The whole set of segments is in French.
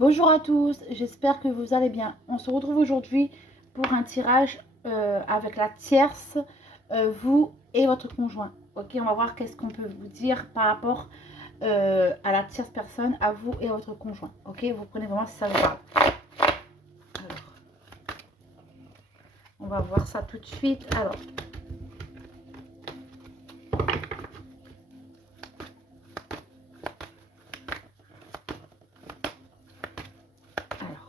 Bonjour à tous, j'espère que vous allez bien. On se retrouve aujourd'hui pour un tirage avec la tierce, vous et votre conjoint. Ok, on va voir qu'est-ce qu'on peut vous dire par rapport à la tierce personne, à vous et à votre conjoint. Ok, vous prenez vraiment si ça vous parle. Alors, on va voir ça tout de suite. Alors,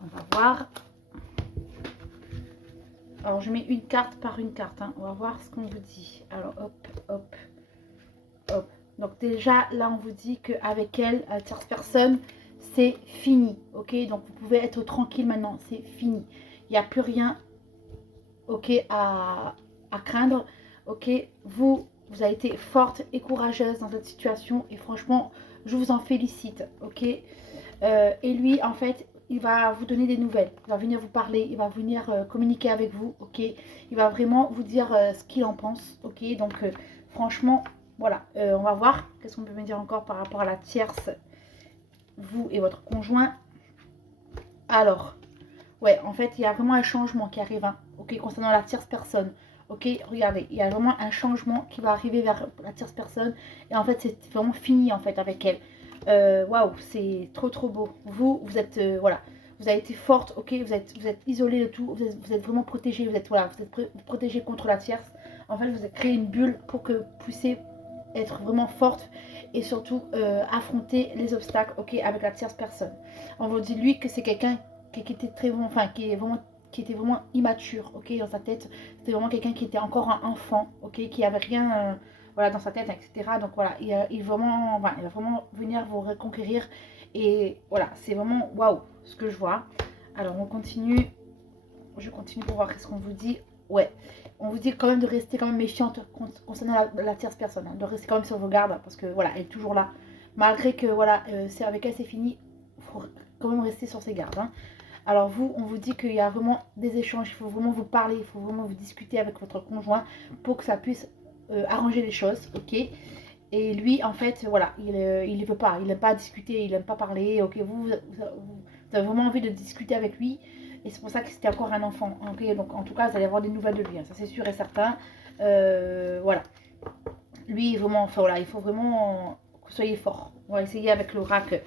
on va voir. Alors, je mets une carte par une carte. Hein. On va voir ce qu'on vous dit. Alors, hop, hop, hop. Donc déjà, là, on vous dit qu'avec elle, la tierce personne, c'est fini. Ok, donc vous pouvez être tranquille maintenant. C'est fini. Il n'y a plus rien, ok, à craindre. Ok, vous avez été forte et courageuse dans cette situation. Et franchement, je vous en félicite. Ok, et lui, en fait, il va vous donner des nouvelles. Il va venir vous parler. Il va venir communiquer avec vous. Ok, il va vraiment vous dire ce qu'il en pense. Ok, donc franchement, voilà, on va voir qu'est-ce qu'on peut me dire encore par rapport à la tierce, vous et votre conjoint. Alors, ouais, en fait, il y a vraiment un changement qui arrive, hein, ok, concernant la tierce personne. Ok, regardez, il y a vraiment un changement qui va arriver vers la tierce personne. Et en fait, c'est vraiment fini, en fait, avec elle. Waouh, c'est trop, trop beau. Vous êtes, voilà, vous avez été forte, ok, vous êtes isolée de tout. Vous êtes vraiment protégée, voilà, vous êtes protégée contre la tierce. En fait, vous avez créé une bulle pour que vous puissiez être vraiment forte et surtout affronter les obstacles, ok, avec la tierce personne. On vous dit lui que c'est quelqu'un qui était très bon, enfin qui était vraiment immature, ok, dans sa tête. C'était vraiment quelqu'un qui était encore un enfant, ok, qui avait rien, voilà, dans sa tête, etc. Donc voilà, il va vraiment venir vous reconquérir et voilà, c'est vraiment waouh ce que je vois. Alors on continue, je continue pour voir qu'est-ce qu'on vous dit. Ouais, on vous dit quand même de rester quand même méfiante concernant la tierce personne, hein, de rester quand même sur vos gardes parce que voilà, elle est toujours là. Malgré que voilà, c'est avec elle c'est fini, il faut quand même rester sur ses gardes. Hein. Alors vous, on vous dit qu'il y a vraiment des échanges, il faut vraiment vous parler, il faut vraiment vous discuter avec votre conjoint pour que ça puisse arranger les choses, ok. Et lui, en fait, voilà, il ne veut pas, il n'aime pas discuter, il n'aime pas parler, ok. Vous avez vraiment envie de discuter avec lui. Et c'est pour ça que c'était encore un enfant. Okay, donc en tout cas, vous allez avoir des nouvelles de lui. Hein, ça c'est sûr et certain. Voilà. Lui, vraiment, enfin, voilà, il faut vraiment que vous soyez fort. On va essayer avec l'oracle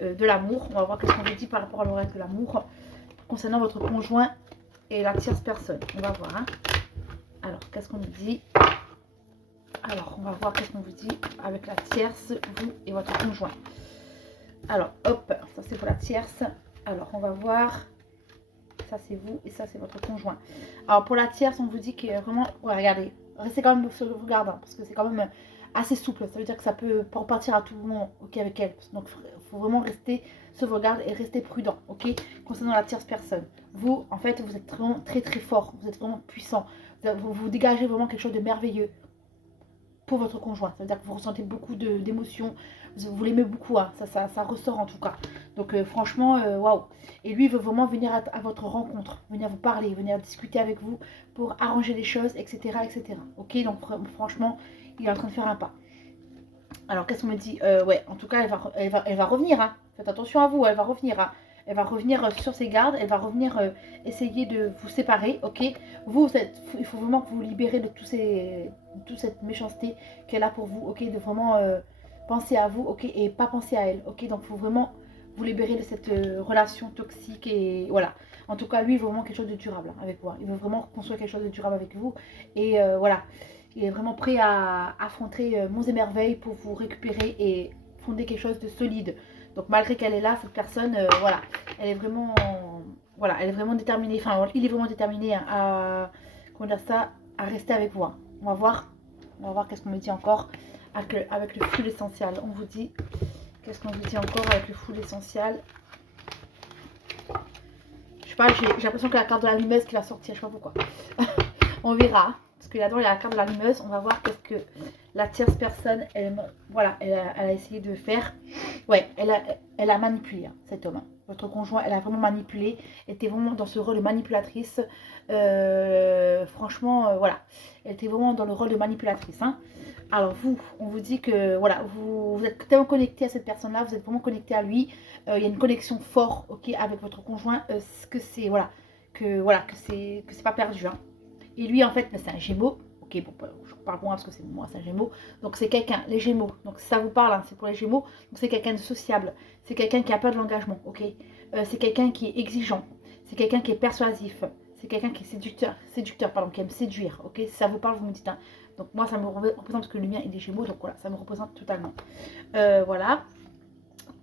de l'amour. On va voir ce qu'on vous dit par rapport à l'oracle de l'amour concernant votre conjoint et la tierce personne. On va voir. Hein. Alors, qu'est-ce qu'on nous dit? Alors, on va voir qu'est-ce qu'on vous dit avec la tierce, vous et votre conjoint. Alors, hop, ça c'est pour la tierce. Alors, on va voir. Ça c'est vous et ça c'est votre conjoint. Alors pour la tierce, on vous dit que vraiment, ouais, regardez, restez quand même sur vos gardes, hein, parce que c'est quand même assez souple. Ça veut dire que ça peut repartir à tout moment, ok, avec elle. Donc il faut vraiment rester sur vos gardes et rester prudent, ok, concernant la tierce personne. Vous, en fait, vous êtes vraiment très très fort, vous êtes vraiment puissant. Vous dégagez vraiment quelque chose de merveilleux pour votre conjoint. Ça veut dire que vous ressentez beaucoup d'émotions, vous l'aimez beaucoup, hein. Ça ressort en tout cas. Donc franchement, waouh. Et lui, il veut vraiment venir à votre rencontre, venir vous parler, venir discuter avec vous pour arranger les choses, etc. etc. Ok, donc franchement, il est en train de faire un pas. Alors qu'est-ce qu'on me dit? Ouais, en tout cas, elle va revenir. Hein. Faites attention à vous, elle va revenir. Hein. Elle va revenir sur ses gardes, elle va revenir essayer de vous séparer, ok. Il faut vraiment que vous vous libérez de toute cette méchanceté qu'elle a pour vous, ok. De vraiment penser à vous, ok, et pas penser à elle, ok. Donc il faut vraiment vous libérer de cette relation toxique et voilà. En tout cas, lui, il veut vraiment quelque chose de durable hein, avec vous. Il veut vraiment construire quelque chose de durable avec vous et voilà. Il est vraiment prêt à affronter monts et merveilles pour vous récupérer et fonder quelque chose de solide. Donc malgré qu'elle est là, cette personne, voilà, elle est vraiment, voilà, elle est vraiment déterminée. Enfin, il est vraiment déterminé hein, à, comment dire ça, à rester avec vous. Hein. On va voir qu'est-ce qu'on me dit encore avec le fou essentiel. On vous dit, qu'est-ce qu'on vous dit encore avec le fou essentiel. Je sais pas, j'ai l'impression que la carte de la limeuse qui va sortir, je sais pas pourquoi. On verra. Parce que là-dedans, il y a la carte de la limeuse. On va voir qu'est-ce que la tierce personne, elle a essayé de faire. Ouais, elle a manipulé hein, cet homme. votre conjoint, elle a vraiment manipulé, elle était vraiment dans ce rôle de manipulatrice. Franchement, voilà, elle était vraiment dans le rôle de manipulatrice. Hein. Alors vous, on vous dit que voilà, vous êtes tellement connecté à cette personne-là, vous êtes vraiment connecté à lui. Il y a une connexion forte, ok, avec votre conjoint, que c'est voilà, que c'est pas perdu. Hein. Et lui, en fait, c'est un Gémeaux. Ok, bon, je parle pour moi parce que c'est moi, c'est un Gémeaux. Donc c'est quelqu'un, les Gémeaux. Donc ça vous parle, hein, c'est pour les Gémeaux. Donc c'est quelqu'un de sociable. C'est quelqu'un qui a peur de l'engagement. Ok, c'est quelqu'un qui est exigeant. C'est quelqu'un qui est persuasif. C'est quelqu'un qui est séducteur, pardon, qui aime séduire. Ok, si ça vous parle, vous me dites. Hein. Donc moi, ça me représente parce que le mien il est Gémeaux. Donc voilà, ça me représente totalement. Voilà.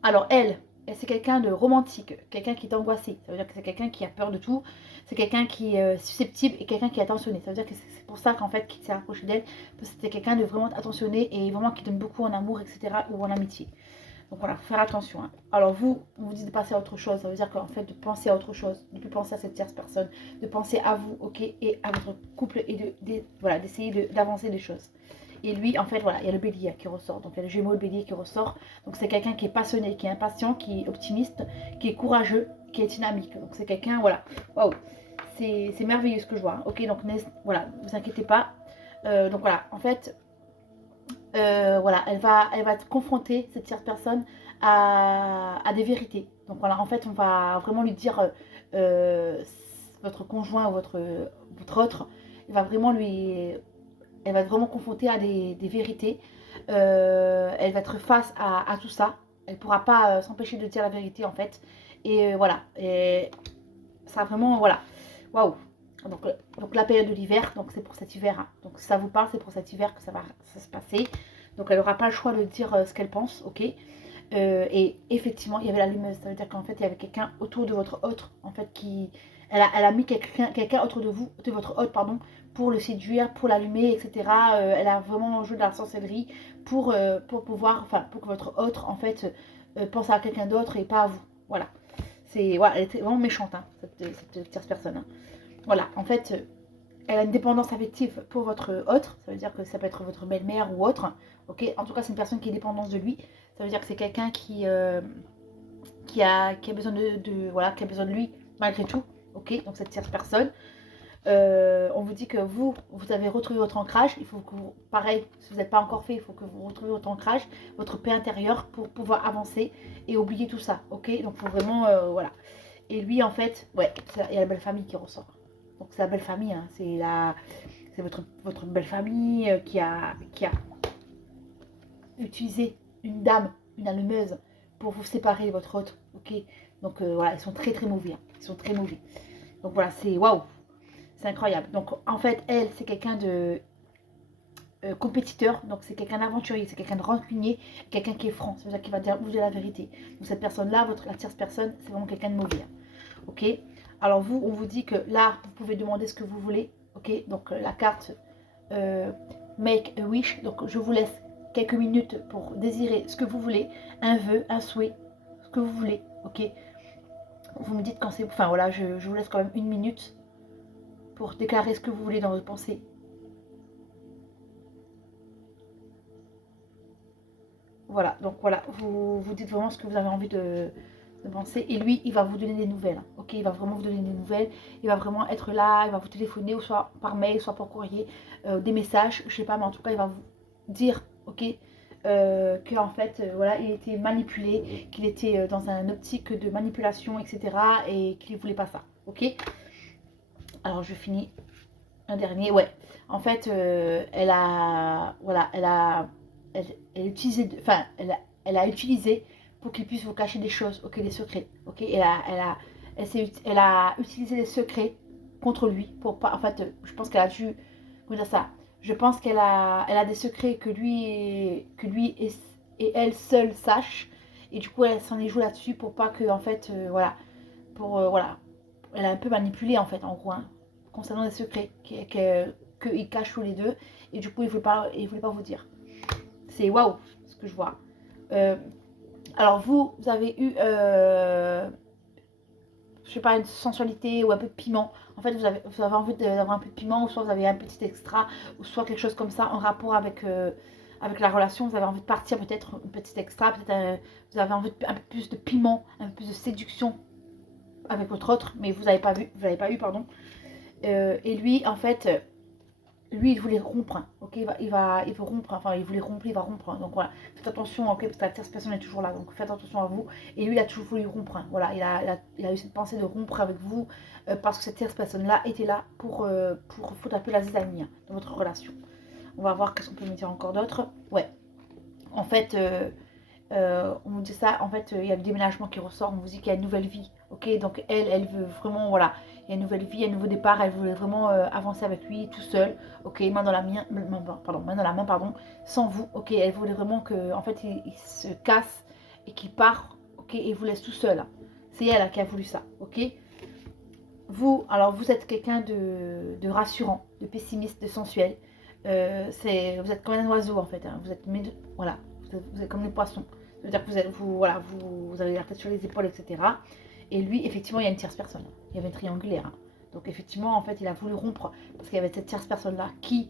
Alors elle c'est quelqu'un de romantique, quelqu'un qui est angoissé. Ça veut dire que c'est quelqu'un qui a peur de tout. C'est quelqu'un qui est susceptible et quelqu'un qui est attentionné. Ça veut dire que c'est pour ça qu'en fait, qu'il s'est rapproché d'elle. Parce que c'était quelqu'un de vraiment attentionné et vraiment qui donne beaucoup en amour, etc. ou en amitié. Donc voilà, faut faire attention. Hein. Alors vous, on vous dit de passer à autre chose. Ça veut dire qu'en fait, de penser à autre chose, de ne plus penser à cette tierce personne, de penser à vous, ok, et à votre couple et voilà, d'essayer d'avancer les choses. Et lui, en fait, voilà, il y a le bélier qui ressort. Donc il y a le gémeaux, le bélier qui ressort. Donc c'est quelqu'un qui est passionné, qui est impatient, qui est optimiste, qui est courageux, qui est dynamique. Donc c'est quelqu'un, voilà, waouh, c'est merveilleux ce que je vois. Hein. Ok, donc voilà, ne vous inquiétez pas. Donc voilà, en fait, voilà, elle va être confrontée, cette tierce personne, à des vérités. Donc voilà, en fait, on va vraiment lui dire, euh, votre conjoint ou votre autre, il va vraiment lui elle va être vraiment confrontée à des vérités. Elle va être face à tout ça. Elle ne pourra pas s'empêcher de dire la vérité en fait. Et voilà. Et ça vraiment, voilà. Waouh. Donc la période de l'hiver, donc c'est pour cet hiver. Hein. Donc si ça vous parle, c'est pour cet hiver que ça va se passer. Donc elle n'aura pas le choix de dire ce qu'elle pense, ok. Et effectivement, il y avait la lumeuse. Ça veut dire qu'en fait, il y avait quelqu'un autour de votre autre, en fait, qui... Elle a mis quelqu'un autour de vous, de votre hôte, pardon, pour le séduire, pour l'allumer, etc. Elle a vraiment joué de la sorcellerie pour pouvoir, enfin, pour que votre autre, en fait, pense à quelqu'un d'autre et pas à vous. Voilà. Voilà, elle était vraiment méchante, hein, cette tierce personne. Hein. Voilà, en fait, elle a une dépendance affective pour votre autre. Ça veut dire que ça peut être votre belle-mère ou autre. Ok, en tout cas, c'est une personne qui est dépendante de lui. Ça veut dire que c'est quelqu'un qui a besoin voilà, qui a besoin de lui malgré tout. Ok, donc cette tierce personne. On vous dit que vous avez retrouvé votre ancrage. Il faut que vous, pareil, si vous n'êtes pas encore fait, il faut que vous retrouviez votre ancrage, votre paix intérieure pour pouvoir avancer et oublier tout ça. Ok, donc il faut vraiment, voilà. Et lui, en fait, ouais, il y a la belle famille qui ressort. Donc c'est la belle famille, hein, c'est votre belle famille qui a utilisé une dame, une allumeuse, pour vous séparer de votre hôte. Ok, donc voilà, ils sont très très mauvais. Hein, ils sont très mauvais. Donc voilà, c'est waouh, c'est incroyable. Donc en fait, elle, c'est quelqu'un de compétiteur, donc c'est quelqu'un d'aventurier, c'est quelqu'un de rancunier, quelqu'un qui est franc, c'est-à-dire qu'il va vous dire la vérité. Donc cette personne-là, la tierce personne, c'est vraiment quelqu'un de mauvais. Hein. Ok. Alors vous, on vous dit que là, vous pouvez demander ce que vous voulez. Ok. Donc la carte Make a Wish. Donc je vous laisse quelques minutes pour désirer ce que vous voulez, un vœu, un souhait, ce que vous voulez. Ok. Vous me dites quand c'est. Enfin voilà, je vous laisse quand même une minute pour déclarer ce que vous voulez dans votre pensée. Voilà. Donc voilà, vous dites vraiment ce que vous avez envie de penser. Et lui, il va vous donner des nouvelles. Hein. Ok, il va vraiment vous donner des nouvelles. Il va vraiment être là. Il va vous téléphoner, ou soit par mail, soit par courrier, des messages. Je sais pas, mais en tout cas, il va vous dire, ok, qu'en fait, voilà, il était manipulé, qu'il était dans un optique de manipulation, etc. Et qu'il ne voulait pas ça. Ok. Alors, je finis un dernier. Ouais. En fait, elle a, voilà, elle utilisé, enfin, elle a utilisé pour qu'il puisse vous cacher des choses, ok, des secrets, ok. Elle a utilisé des secrets contre lui pour pas. En fait, je pense qu'elle a dû, comment dire ça. Je pense elle a des secrets que lui et elle seule sachent. Et du coup, elle s'en est jouée là-dessus pour pas que, en fait, voilà, voilà, elle a un peu manipulé en fait, en gros, hein, concernant les secrets qu'ils cachent tous les deux. Et du coup, il voulait pas vous dire. C'est waouh ce que je vois. Euh, alors vous avez eu, je sais pas, une sensualité ou un peu de piment. En fait, vous avez envie d'avoir un peu de piment, ou soit vous avez un petit extra, ou soit quelque chose comme ça en rapport avec, avec la relation, vous avez envie de partir, peut-être une petite extra, peut-être vous avez envie un peu plus de piment, un peu plus de séduction avec votre autre, mais vous l'avez pas eu, pardon. Et lui, en fait, lui, il voulait rompre, hein, ok, il veut rompre, enfin, il voulait rompre, il va rompre, hein, donc voilà, faites attention, ok, parce que la tierce personne est toujours là, donc faites attention à vous, et lui, il a toujours voulu rompre, hein, voilà, il a eu cette pensée de rompre avec vous, parce que cette tierce personne-là était là pour foutre un peu la zizanie, hein, dans votre relation. On va voir qu'est-ce qu'on peut me dire encore d'autre. Ouais, en fait, on vous dit ça, en fait, il y a le déménagement qui ressort, on vous dit qu'il y a une nouvelle vie, ok, donc elle veut vraiment, voilà, il y a une nouvelle vie, il y a un nouveau départ, elle voulait vraiment avancer avec lui, tout seul, ok, main dans la main, main dans la main, pardon, sans vous, ok, elle voulait vraiment que, en fait, il se casse et qu'il part, ok, et vous laisse tout seul, hein. C'est elle qui a voulu ça, ok. Vous, alors vous êtes quelqu'un de rassurant, de pessimiste, de sensuel, vous êtes comme un oiseau en fait, hein. Vous êtes, voilà, vous êtes comme des poissons. Ça veut dire que voilà, vous avez la tête sur les épaules, etc. Et lui, effectivement, il y a une tierce personne. Il y avait une triangulaire, hein. Donc effectivement, en fait, il a voulu rompre parce qu'il y avait cette tierce personne-là qui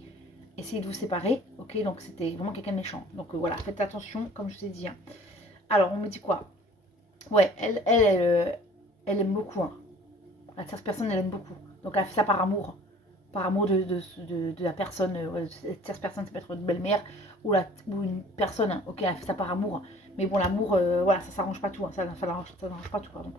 essayait de vous séparer. Ok, donc c'était vraiment quelqu'un de méchant. Donc voilà, faites attention, comme je vous ai dit, hein. Alors, on me dit quoi? Ouais, elle aime beaucoup, hein. La tierce personne, elle aime beaucoup. Donc elle fait ça par amour. Par amour de la personne. Cette tierce personne, ça peut être une belle-mère ou une personne. Hein. Ok, elle fait ça par amour. Mais bon, l'amour, voilà, ça s'arrange pas tout. Hein. Ça n'arrange pas tout, pardon.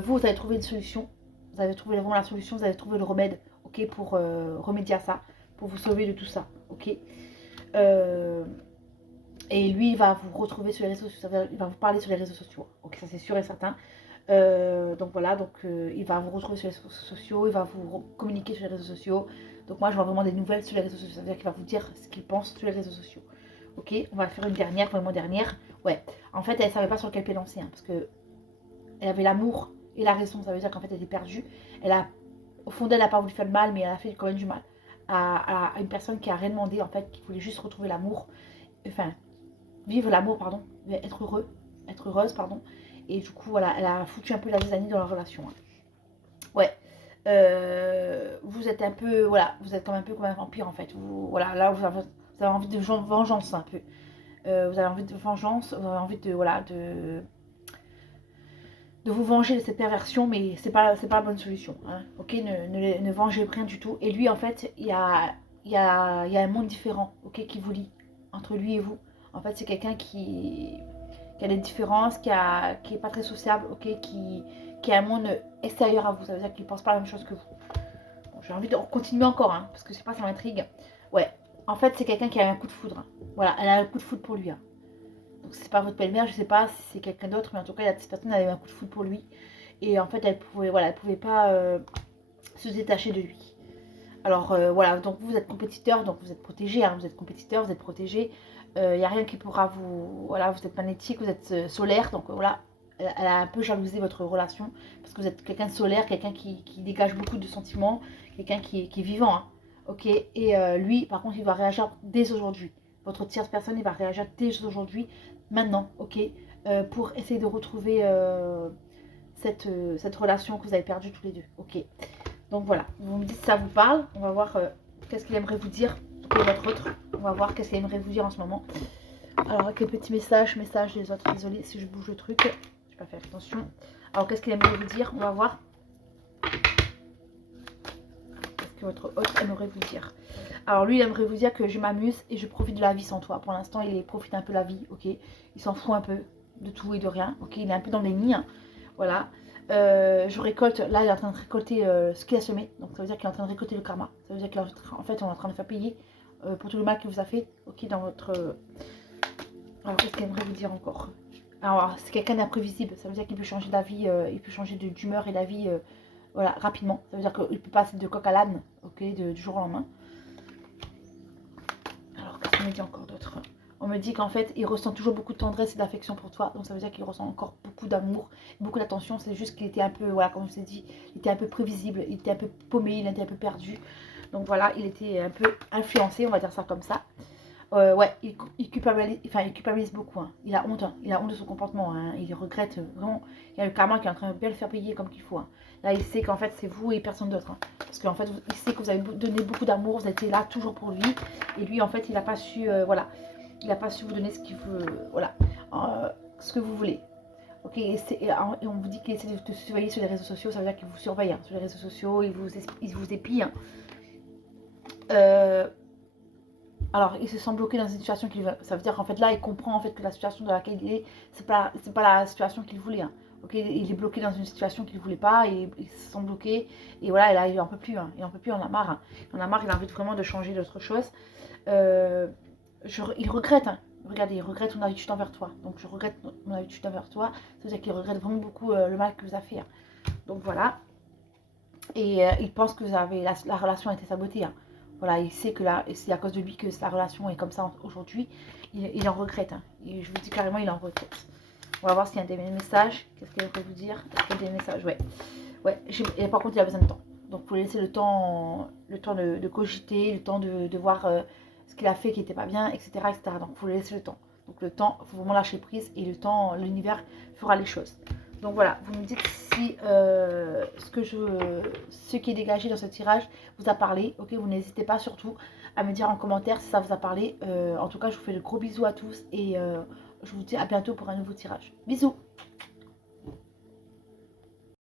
Vous avez trouvé une solution. Vous avez trouvé vraiment la solution. Vous avez trouvé le remède, ok, pour remédier à ça. Pour vous sauver de tout ça, ok. Et lui, il va vous retrouver sur les réseaux sociaux. Il va vous parler sur les réseaux sociaux. Ok, ça c'est sûr et certain. Donc voilà, il va vous retrouver sur les réseaux sociaux, il va vous communiquer sur les réseaux sociaux. Donc moi je vois vraiment des nouvelles sur les réseaux sociaux, ça veut dire qu'il va vous dire ce qu'il pense sur les réseaux sociaux. Ok, on va faire une dernière, vraiment dernière. Ouais, en fait elle savait pas sur quel pied lancer, hein, parce que elle avait l'amour et la raison, ça veut dire qu'en fait elle était perdue. Au fond d'elle, elle n'a pas voulu faire le mal, mais elle a fait quand même du mal à une personne qui a rien demandé, en fait, qui voulait juste retrouver l'amour, enfin vivre l'amour, pardon, être heureuse, pardon. Et du coup, voilà, elle a foutu un peu la zizanie dans la relation, hein. Ouais. Vous êtes un peu, voilà, vous êtes comme un peu comme un vampire en fait. Voilà, là vous avez envie de vengeance un peu. Vous avez envie de vengeance, vous avez envie de, voilà, de vous venger de cette perversion, mais c'est pas la bonne solution, hein. Ok, ne vengez rien du tout. Et lui, en fait, il y a un monde différent, ok, qui vous lie entre lui et vous. En fait, c'est quelqu'un qui a des différences, qui est pas très sociable, ok, qui a un monde extérieur à vous. Ça veut dire qu'il pense pas la même chose que vous. Bon, j'ai envie de continuer encore, hein, parce que je sais pas, ça m'intrigue. Ouais, en fait, c'est quelqu'un qui a eu un coup de foudre, hein. Voilà, elle a un coup de foudre pour lui, hein. Donc c'est pas votre belle-mère, je sais pas si c'est quelqu'un d'autre, mais en tout cas, cette personne avait un coup de foudre pour lui. Et en fait, elle pouvait pas se détacher de lui. Alors voilà, donc vous êtes compétiteur, donc vous êtes protégé, hein, vous êtes compétiteur, vous êtes protégé. Il n'y a rien qui pourra vous... Voilà, vous êtes magnétique, vous êtes solaire, donc voilà, elle a un peu jalousé votre relation, parce que vous êtes quelqu'un de solaire, quelqu'un qui dégage beaucoup de sentiments, quelqu'un qui est vivant, hein, ok. Et lui, par contre, il va réagir dès aujourd'hui. Votre tierce personne, il va réagir dès aujourd'hui, maintenant, ok, pour essayer de retrouver cette relation que vous avez perdue tous les deux, ok. Donc voilà, vous me dites si ça vous parle, on va voir qu'est-ce qu'il aimerait vous dire, et votre autre, on va voir qu'est-ce qu'il aimerait vous dire en ce moment. Alors avec les petits message des autres, désolé si je bouge le truc, j'ai pas fait attention. Alors qu'est-ce qu'il aimerait vous dire, on va voir. Qu'est-ce que votre hôte aimerait vous dire. Alors lui il aimerait vous dire que je m'amuse et je profite de la vie sans toi. Pour l'instant il profite un peu de la vie, ok. Il s'en fout un peu de tout et de rien, ok. Il est un peu dans les nids, hein. Voilà. Je récolte, là il est en train de récolter ce qu'il a semé, donc ça veut dire qu'il est en train de récolter le karma, ça veut dire qu'en fait on est en train de faire payer pour tout le mal qu'il vous a fait, ok, dans votre... Alors qu'est-ce qu'il aimerait vous dire encore. Alors c'est quelqu'un d'imprévisible, ça veut dire qu'il peut changer d'avis, il peut changer d'humeur et d'avis, voilà, rapidement, ça veut dire qu'il peut passer de coq à l'âne, ok, du jour au lendemain. Alors qu'est-ce qu'il me dit encore d'autre. On me dit qu'en fait, il ressent toujours beaucoup de tendresse et d'affection pour toi. Donc ça veut dire qu'il ressent encore beaucoup d'amour, beaucoup d'attention. C'est juste qu'il était un peu, voilà, comme je vous ai dit, il était un peu prévisible, il était un peu paumé, il était un peu perdu. Donc voilà, il était un peu influencé, on va dire ça comme ça. Ouais, il culpabilise beaucoup, hein. Il a honte de son comportement, hein. Il regrette vraiment. Il y a le karma qui est en train de bien le faire payer comme qu'il faut, hein. Là, il sait qu'en fait, c'est vous et personne d'autre, hein. Parce qu'en fait, il sait que vous avez donné beaucoup d'amour, vous avez été là toujours pour lui. Et lui, en fait, il n'a pas su, voilà. Il n'a pas su vous donner ce qu'il veut, voilà, ce que vous voulez. Ok, et on vous dit qu'il essaie de te surveiller sur les réseaux sociaux, ça veut dire qu'il vous surveille hein, sur les réseaux sociaux, il vous épie. Hein. Alors, il se sent bloqué dans une situation qu'il veut. Ça veut dire qu'en fait, là, il comprend en fait que la situation dans laquelle il est, c'est pas la situation qu'il voulait. Hein. Ok, il est bloqué dans une situation qu'il voulait pas, et il se sent bloqué. Et voilà, là, il en peut plus. Hein. Il en peut plus, il en a marre. Hein. Il en a marre, il a envie vraiment de changer d'autre chose. Il regrette. Hein. Regardez, il regrette mon attitude envers toi. Donc, je regrette mon attitude envers toi. Ça veut dire qu'il regrette vraiment beaucoup le mal que vous avez fait. Hein. Donc, voilà. Et il pense que la relation a été sabotée. Hein. Voilà, il sait que c'est à cause de lui que la relation est comme ça aujourd'hui. Il en regrette. Hein. Et je vous dis carrément, il en regrette. On va voir s'il y a des messages. Qu'est-ce qu'elle peut vous dire? Est-ce qu'il y a des messages? Ouais. Et par contre, il a besoin de temps. Donc, il faut laisser le temps de cogiter, le temps de voir ce qu'il a fait qui n'était pas bien, etc., etc. Donc, il faut laisser le temps. Donc, le temps, il faut vraiment lâcher prise et le temps, l'univers fera les choses. Donc voilà, vous me dites si ce qui est dégagé dans ce tirage vous a parlé. Ok, vous n'hésitez pas surtout à me dire en commentaire si ça vous a parlé. En tout cas, je vous fais de gros bisous à tous et je vous dis à bientôt pour un nouveau tirage. Bisous!